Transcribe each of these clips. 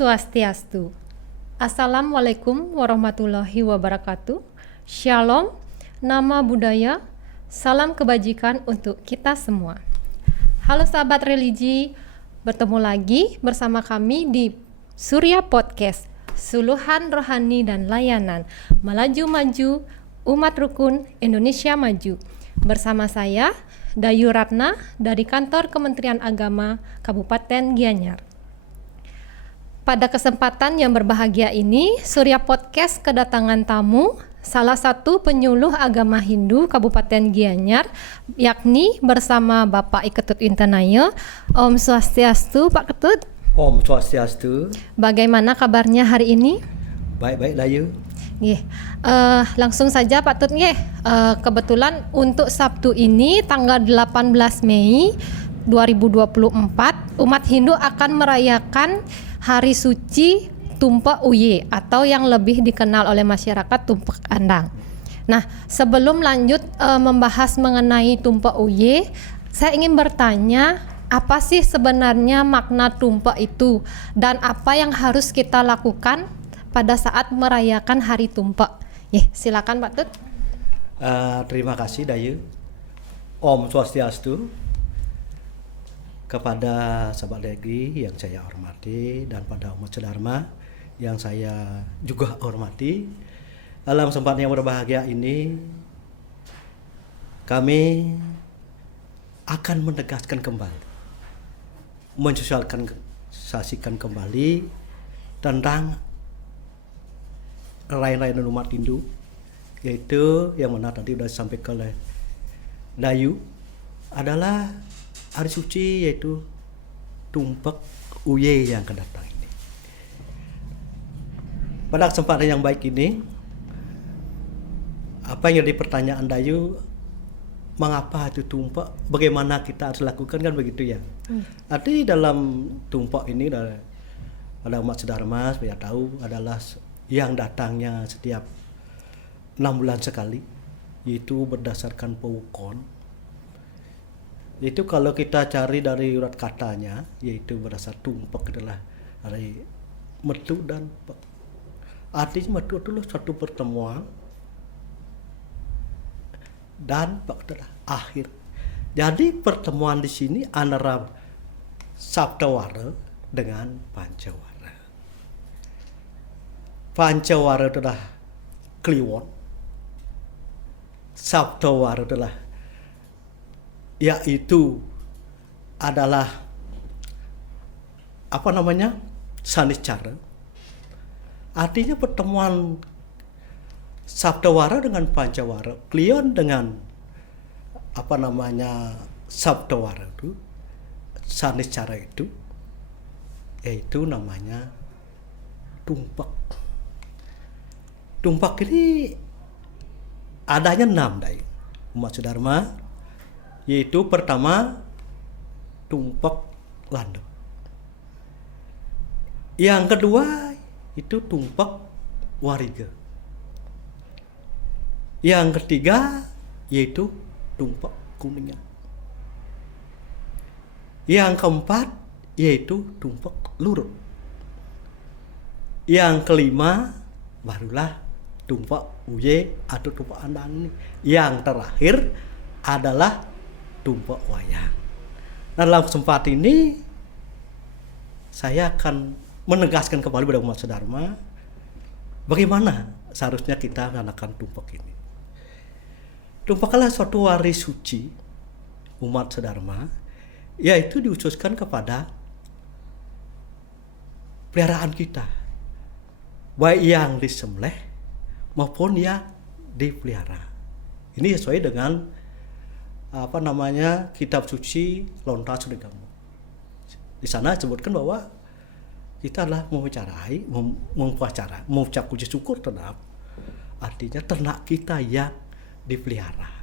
Swastiastu. Assalamualaikum warahmatullahi wabarakatuh. Shalom, nama budaya, salam kebajikan untuk kita semua. Halo sahabat religi, bertemu lagi bersama kami di Surya Podcast, Suluhan Rohani dan Layanan, Melaju Maju, Umat Rukun Indonesia Maju. Bersama saya, Dayu Ratna dari Kantor Kementerian Agama Kabupaten Gianyar. Pada kesempatan yang berbahagia ini, Surya Podcast kedatangan tamu, salah satu penyuluh agama Hindu Kabupaten Gianyar, yakni bersama Bapak Iketut Intanaya. Om Swastiastu, Pak Ketut. Om Swastiastu. Bagaimana kabarnya hari ini? Baik-baik Dayu. Langsung saja Pak Tut. Kebetulan untuk Sabtu ini tanggal 18 Mei 2024, umat Hindu akan merayakan Hari Suci Tumpak Uye atau yang lebih dikenal oleh masyarakat Tumpak Andang. Nah, sebelum lanjut membahas mengenai Tumpak Uye, saya ingin bertanya, apa sih sebenarnya makna tumpak itu dan apa yang harus kita lakukan pada saat merayakan Hari Tumpak? Silakan Pak Tut. Terima kasih Dayu. Om Swastiastu. Kepada sahabat religi yang saya hormati dan pada umat sedharma yang saya juga hormati, dalam kesempatan yang berbahagia ini kami akan menegaskan kembali, mensosialisasikan kembali tentang rayanan umat Hindu, yaitu yang mana tadi sudah disampaikan oleh Dayu, adalah hari suci, yaitu Tumpak Uye yang akan datang ini. Pada kesempatan yang baik ini, apa yang jadi pertanyaan Dayu, mengapa itu tumpak, bagaimana kita harus lakukan, kan begitu ya. Arti dalam tumpak ini pada umat sedharma supaya tahu adalah yang datangnya setiap 6 bulan sekali, yaitu berdasarkan Paukon. Itu kalau kita cari dari urat katanya, yaitu berdasar tumpak adalah dari metu dan pek. Artinya metu adalah suatu pertemuan dan pek adalah akhir. Jadi pertemuan di sini antara Saptawara dengan Pancawara. Pancawara adalah Kliwon, Saptawara adalah yaitu adalah Saniscara. Artinya pertemuan Saptawara dengan Pancawara, Kliwon dengan Saptawara itu, Saniscara itu, yaitu namanya tumpak. Tumpak ini adanya 6 dari umat sedharma, yaitu pertama tumpak landep, yang kedua itu tumpak wariga, yang ketiga yaitu tumpak kuningan, yang keempat yaitu tumpak lurut, yang kelima barulah tumpak uye atau tumpak andang, yang terakhir adalah tumpak wayang. Nah, dalam kesempatan ini saya akan menegaskan kembali pada umat sedharma bagaimana seharusnya kita melaksanakan tumpak ini. Tumpak adalah suatu hari suci umat sedharma, yaitu diususkan kepada peliharaan kita, baik yang disembelih maupun yang dipelihara. Ini sesuai dengan kitab suci Lontar Sudigamo. Di sana disebutkan bahwa kita adalah mengucap puji syukur terhadap artinya ternak kita yang dipelihara.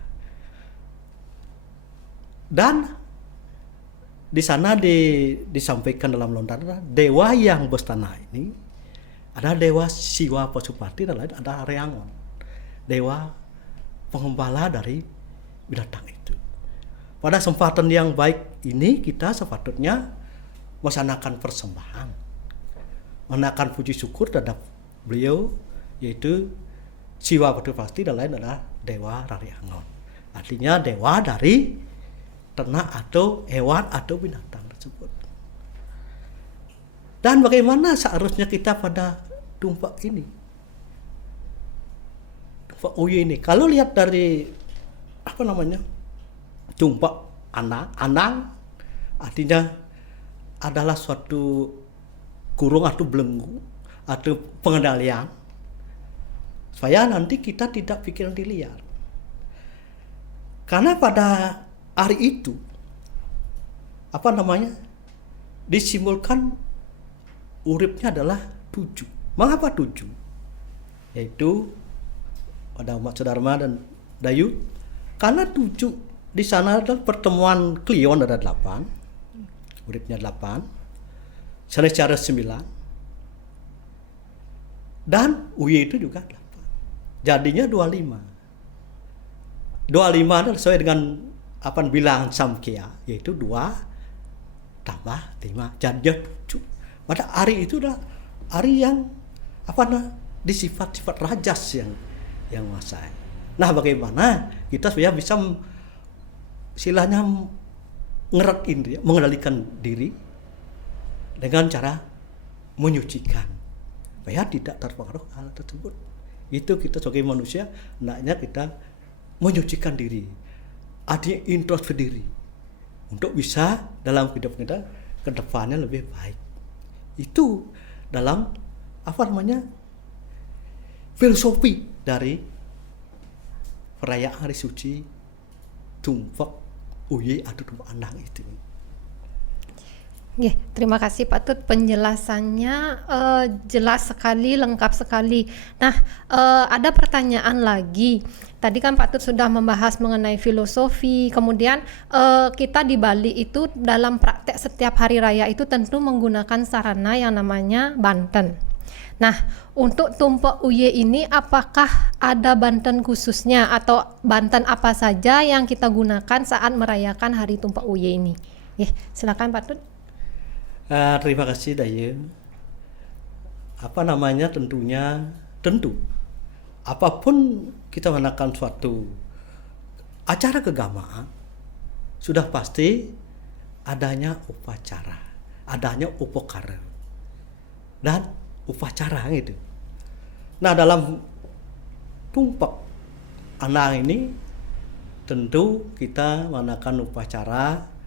Dan di sana disampaikan dalam Lontar, dewa yang bertanah ini adalah dewa Siwa Pasupati dan lain ada Reangon, dewa pengembala dari binatang itu. Pada kesempatan yang baik ini kita sepatutnya melaksanakan persembahan menakan puji syukur terhadap beliau, yaitu Siwa Batu Pasti dan lain adalah Dewa Rariangon. Artinya dewa dari ternak atau hewan atau binatang tersebut. Dan bagaimana seharusnya kita pada tumpak ini? Tumpak Uye ini. Kalau lihat dari tumpak anang artinya adalah suatu kurung atau belenggu atau pengendalian supaya nanti kita tidak pikiran dilihat. Karena pada hari itu disimbolkan uripnya adalah 7. Mengapa 7? Yaitu pada umat Dharma dan Dayu, karena 7 di sana adalah pertemuan Klion ada 8, uripnya 8, secara 9, dan Uye itu juga 8. Jadinya 25. 25 adalah sesuai dengan bilangan Samkhya, yaitu 2 tambah 5 jadinya 7. Pada hari itu adalah hari yang disifat-sifat rajas yang menguasai. Nah, bagaimana kita supaya bisa istilahnya mengendalikan diri dengan cara menyucikan supaya tidak terpengaruh hal tersebut. Itu kita sebagai manusia hendaknya kita menyucikan diri, artinya introspeksi diri untuk bisa dalam hidup kita ke depannya lebih baik. Itu dalam filosofi dari perayaan hari suci Tumpak Uye atau Tumpak Anang itu. Terima kasih Pak Tut, penjelasannya jelas sekali, lengkap sekali. Nah, ada pertanyaan lagi. Tadi kan Pak Tut sudah membahas mengenai filosofi, kemudian kita di Bali itu dalam praktek setiap hari raya itu tentu menggunakan sarana yang namanya banten. Nah, untuk Tumpak Uye ini apakah ada banten khususnya atau banten apa saja yang kita gunakan saat merayakan hari Tumpak Uye ini? Silakan Pak Tut. Terima kasih Dayu. Tentu apapun kita mengadakan suatu acara keagamaan sudah pasti adanya upacara, adanya upokara dan upacara gitu. Nah, dalam Tumpak Anang ini tentu kita mengadakan upacara.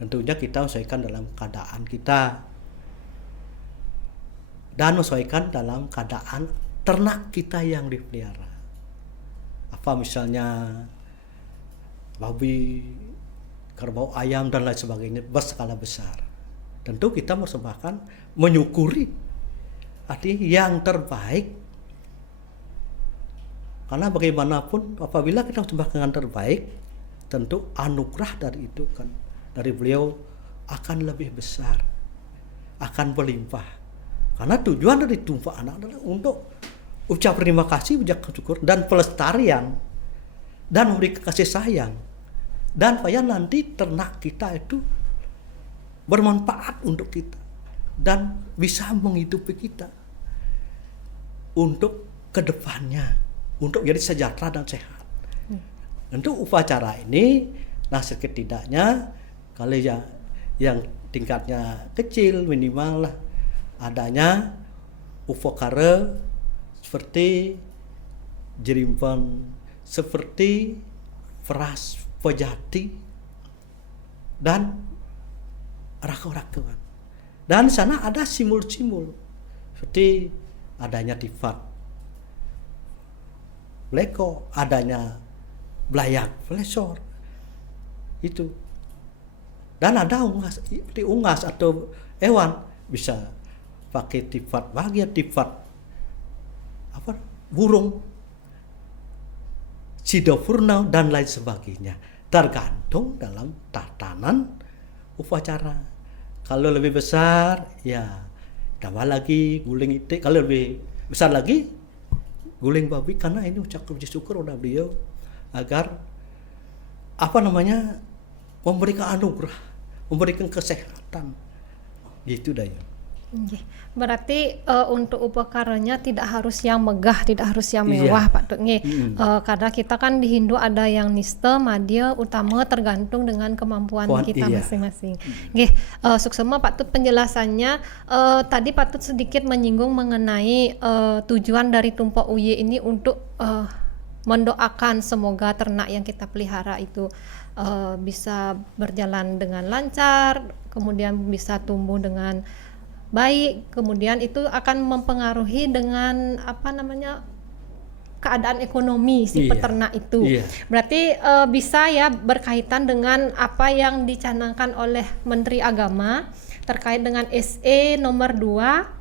Tentunya kita menyesuaikan dalam keadaan kita dan menyesuaikan dalam keadaan ternak kita yang dipelihara. Misalnya babi, kerbau, ayam dan lain sebagainya berskala besar. Tentu kita mempersembahkan, menyukuri artinya yang terbaik. Karena bagaimanapun apabila kita mempersembahkan yang terbaik, tentu anugerah dari itu kan dari beliau akan lebih besar, akan berlimpah. Karena tujuan dari Tumpak Anang adalah untuk ucap terima kasih, ucap syukur dan pelestarian dan memberi kasih sayang, dan supaya nanti ternak kita itu bermanfaat untuk kita dan bisa menghidupi kita untuk kedepannya, untuk jadi sejahtera dan sehat. Untuk upacara ini, nah setidaknya kalau yang tingkatnya kecil minimal lah adanya upokara seperti jerimpan, seperti peras pejati dan raka-rakaan. Dan di sana ada simbol-simbol seperti adanya tifat bleko, adanya belayak flesor itu. Dan ada unggas atau hewan bisa pakai tifat bahagia, tifat burung, sidopurna dan lain sebagainya. Tergantung dalam tatanan upacara. Kalau lebih besar ya tambah lagi guling itik, kalau lebih besar lagi guling babi, karena ini ucap puji syukur udah beliau agar memberikan anugerah, memberikan kesehatan gitu Dayu. Nggih. Berarti untuk upakaranya tidak harus yang megah, tidak harus yang Iya. mewah, Pak Tut. Nggih. Karena kita kan di Hindu ada yang nista, madya, utama, tergantung dengan kemampuan kita Iya. masing-masing. Nggih. Suksema Pak Tut penjelasannya. Tadi Pak Tut sedikit menyinggung mengenai tujuan dari Tumpok Uye ini untuk mendoakan semoga ternak yang kita pelihara itu bisa berjalan dengan lancar, kemudian bisa tumbuh dengan baik, kemudian itu akan mempengaruhi dengan keadaan ekonomi si Iya. peternak itu. Iya. Berarti bisa ya berkaitan dengan apa yang dicanangkan oleh Menteri Agama terkait dengan SE nomor 2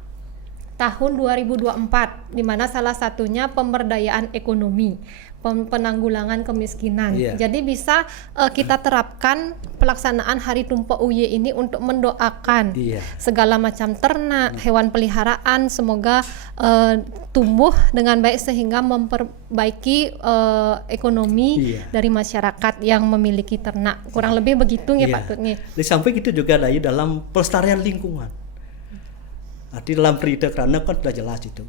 tahun 2024, di mana salah satunya pemberdayaan ekonomi, penanggulangan kemiskinan. Iya. Jadi bisa kita terapkan pelaksanaan Hari Tumpok Uye ini untuk mendoakan Iya. segala macam ternak, hewan peliharaan semoga tumbuh dengan baik sehingga memperbaiki ekonomi Iya. dari masyarakat yang memiliki ternak. Kurang lebih begitu ya Iya. Pak Tut. Nggih. Di samping itu juga Dayu dalam pelestarian lingkungan. Arti dalam berita kerana kan sudah jelas itu.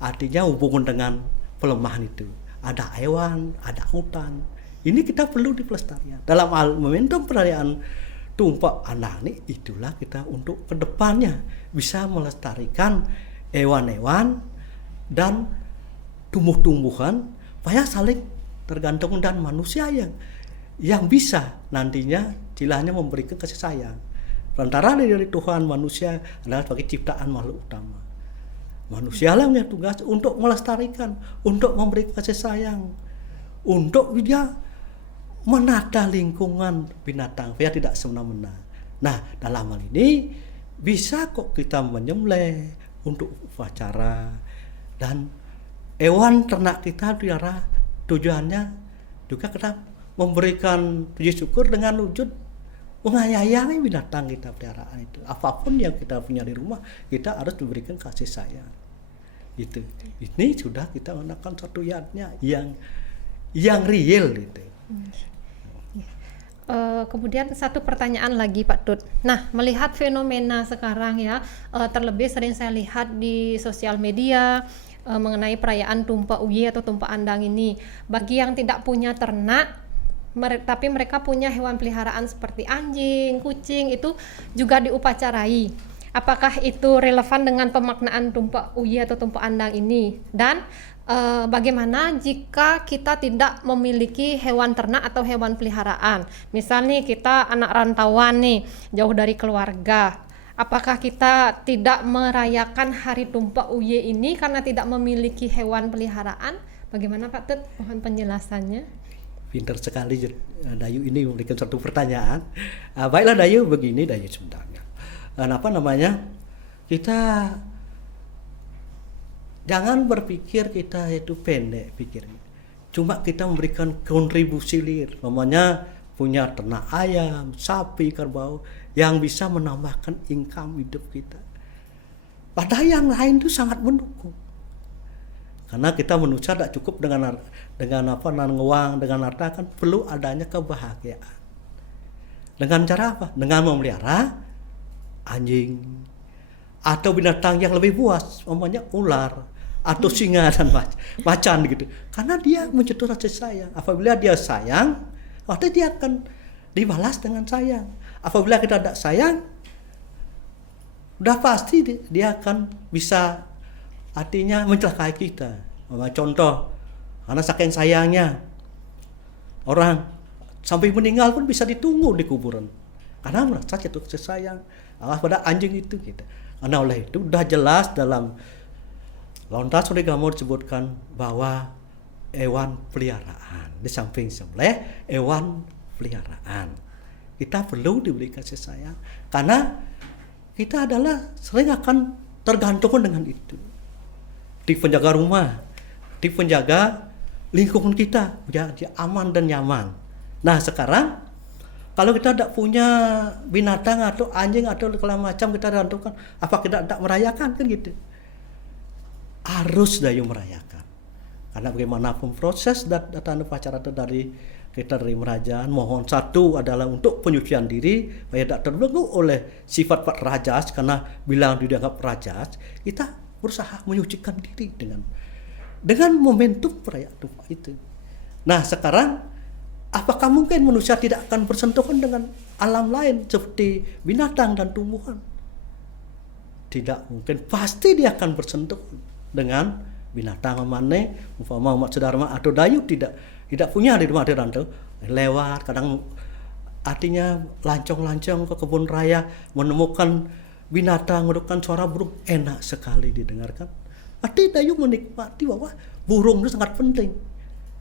Artinya hubungan dengan pelemahan itu. Ada hewan, ada hutan. Ini kita perlu dipelestarikan. Dalam hal momentum perayaan Tumpok Anak ini, itulah kita untuk kedepannya bisa melestarikan hewan-hewan dan tumbuh-tumbuhan supaya saling tergantung dan manusia yang bisa nantinya istilahnya memberikan kasih sayang. Antara dari Tuhan manusia adalah sebagai ciptaan makhluk utama. Manusia lah punya tugas untuk melestarikan, untuk memberi kasih sayang, untuk dia menata lingkungan binatang supaya tidak semena-mena. Nah, dalam hal ini bisa kok kita menyembelih untuk upacara, dan hewan ternak kita biara tujuannya juga kita memberikan puji syukur dengan wujud menyayangi binatang kita peliharaan itu. Apapun yang kita punya di rumah, kita harus memberikan kasih sayang. Itu. Ini sudah kita menggunakan satu yatnya yang real gitu. Kemudian satu pertanyaan lagi Pak Tut. Nah, melihat fenomena sekarang ya, terlebih sering saya lihat di sosial media mengenai perayaan Tumpok Uye atau Tumpok Andang ini. Bagi yang tidak punya ternak, tapi mereka punya hewan peliharaan seperti anjing, kucing, itu juga diupacarai. Apakah itu relevan dengan pemaknaan Tumpok Uye atau Tumpok Andang ini? Dan bagaimana jika kita tidak memiliki hewan ternak atau hewan peliharaan? Misal nih kita anak rantauan nih, jauh dari keluarga. Apakah kita tidak merayakan Hari Tumpok Uye ini karena tidak memiliki hewan peliharaan? Bagaimana Pak Tut? Mohon penjelasannya. Pintar sekali Dayu ini memberikan satu pertanyaan. Baiklah Dayu, begini Dayu sebenarnya. Kita jangan berpikir kita itu pendek pikirnya. Cuma kita memberikan kontribusi namanya punya ternak ayam, sapi, kerbau yang bisa menambahkan income hidup kita. Padahal yang lain itu sangat mendukung. Karena kita manusia tidak cukup dengan uang, dengan harta, kan perlu adanya kebahagiaan. Dengan cara apa? Dengan memelihara anjing atau binatang yang lebih buas, umpamanya ular atau singa dan macan gitu. Karena dia mencetus rasa sayang. Apabila dia sayang, waktu dia akan dibalas dengan sayang. Apabila kita tidak sayang, udah pasti dia akan bisa artinya mencelakai kita. Contoh, karena saking sayangnya orang sampai meninggal pun bisa ditunggu di kuburan karena merasa jatuh kasih sayang pada anjing itu gitu. Karena oleh itu sudah jelas dalam Lontar Surigamo disebutkan bahwa hewan peliharaan di samping sembelih, hewan peliharaan kita perlu diberi kasih sayang karena kita adalah sering akan tergantung dengan itu. Di penjaga rumah, di penjaga lingkungan kita menjadi aman dan nyaman. Nah sekarang kalau kita tidak punya binatang atau anjing atau segala macam kita gantungkan, apa kita tidak merayakan kan gitu? Harus Dayu merayakan. Karena bagaimanapun proses dan upacara itu dari kita dari kerajaan mohon satu adalah untuk penyucian diri supaya tidak terbelenggu oleh sifat rajas, karena bilang dianggap rajas, kita berusaha menyucikan diri dengan momentum perayaan tumpah itu. Nah sekarang apakah mungkin manusia tidak akan bersentuhan dengan alam lain seperti binatang dan tumbuhan? Tidak mungkin, pasti dia akan bersentuhan dengan binatang mana umpama umat Sedharma atau Dayu tidak punya di rumah rantau lewat kadang artinya lancong-lancong ke kebun raya menemukan binatang, menemukan suara burung, enak sekali didengarkan. Artinya Dayu menikmati bahwa burung itu sangat penting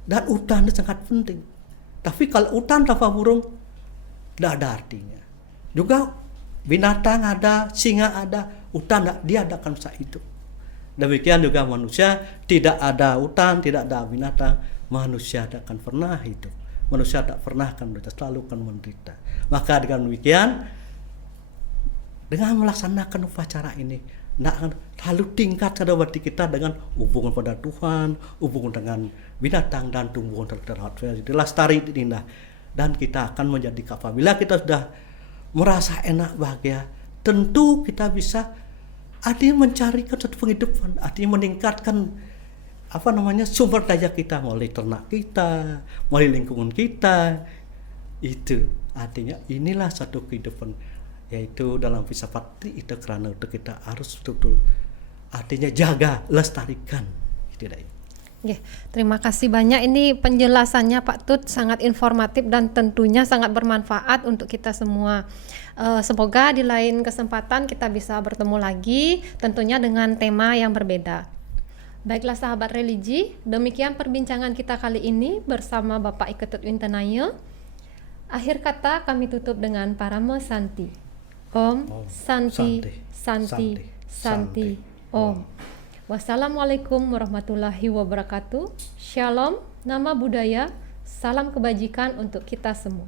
dan hutan itu sangat penting. Tapi kalau hutan tanpa burung tidak ada artinya. Juga binatang ada, singa ada, hutan ada, dia akan bisa hidup. Demikian juga manusia, tidak ada hutan, tidak ada binatang, manusia tidak akan pernah hidup. Manusia tidak pernah akan menderita, selalu akan menderita. Maka dengan demikian, dengan melaksanakan upacara ini, tidak akan terlalu tingkat hati kita dengan hubungan pada Tuhan, hubungan dengan binatang dan tumbuhan terhadap lestari indah. Dan kita akan menjadi apabila kita sudah merasa enak bahagia, tentu kita bisa artinya mencarikan satu penghidupan, artinya meningkatkan sumber daya kita melalui ternak kita, melalui lingkungan kita. Itu artinya inilah satu kehidupan, yaitu dalam filsafat itu, karena itu kita harus betul-betul artinya jaga, lestarikan. Oke, terima kasih banyak. Ini penjelasannya Pak Tut sangat informatif dan tentunya sangat bermanfaat untuk kita semua. Semoga di lain kesempatan kita bisa bertemu lagi, tentunya dengan tema yang berbeda. Baiklah sahabat religi, demikian perbincangan kita kali ini bersama Bapak Iketut Wintenaya. Akhir kata kami tutup dengan Paramo Santi. Om Santi Santi Santi Om. Wassalamualaikum warahmatullahi wabarakatuh. Shalom, nama budaya, salam kebajikan untuk kita semua.